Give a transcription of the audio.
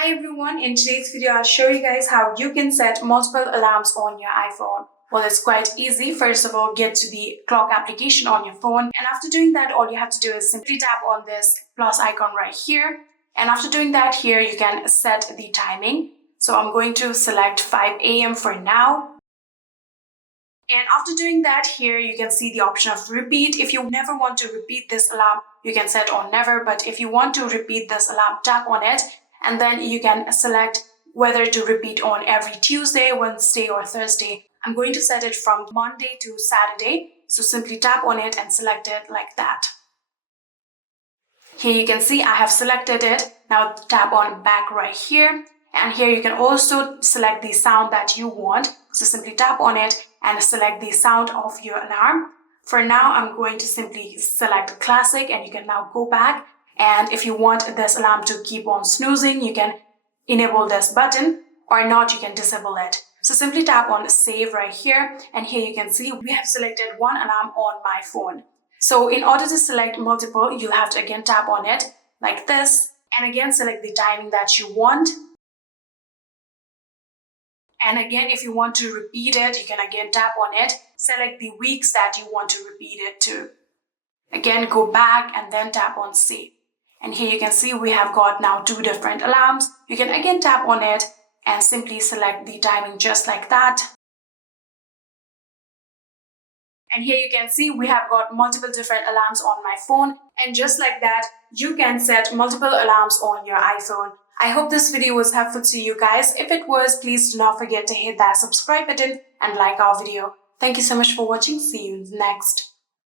Hi everyone, in today's video I'll show you guys how you can set multiple alarms on your iPhone. Well, it's quite easy. First of all, get to the clock application on your phone, and after doing that, all you have to do is simply tap on this plus icon right here. And after doing that, here you can set the timing. So I'm going to select 5 a.m. for now. And after doing that, here you can see the option of repeat. If you never want to repeat this alarm, you can set on never. But if you want to repeat this alarm, tap on it. And then you can select whether to repeat on every Tuesday, Wednesday, or Thursday. I'm going to set it from Monday to Saturday. So simply tap on it and select it like that. Here you can see I have selected it. Now tap on back right here. And here you can also select the sound that you want. So simply tap on it and select the sound of your alarm. For now, I'm going to simply select classic, and you can now go back. And if you want this alarm to keep on snoozing, you can enable this button, or not, you can disable it. So simply tap on save right here. And here you can see we have selected one alarm on my phone. So in order to select multiple, you'll have to again tap on it like this. And again, select the timing that you want. And again, if you want to repeat it, you can again tap on it. Select the weeks that you want to repeat it to. Again, go back and then tap on save. And here you can see we have got now 2 different alarms. You can again tap on it and simply select the timing just like that. And here you can see we have got multiple different alarms on my phone. And just like that, you can set multiple alarms on your iPhone. I hope this video was helpful to you guys. If it was, please do not forget to hit that subscribe button and like our video. Thank you so much for watching. See you next.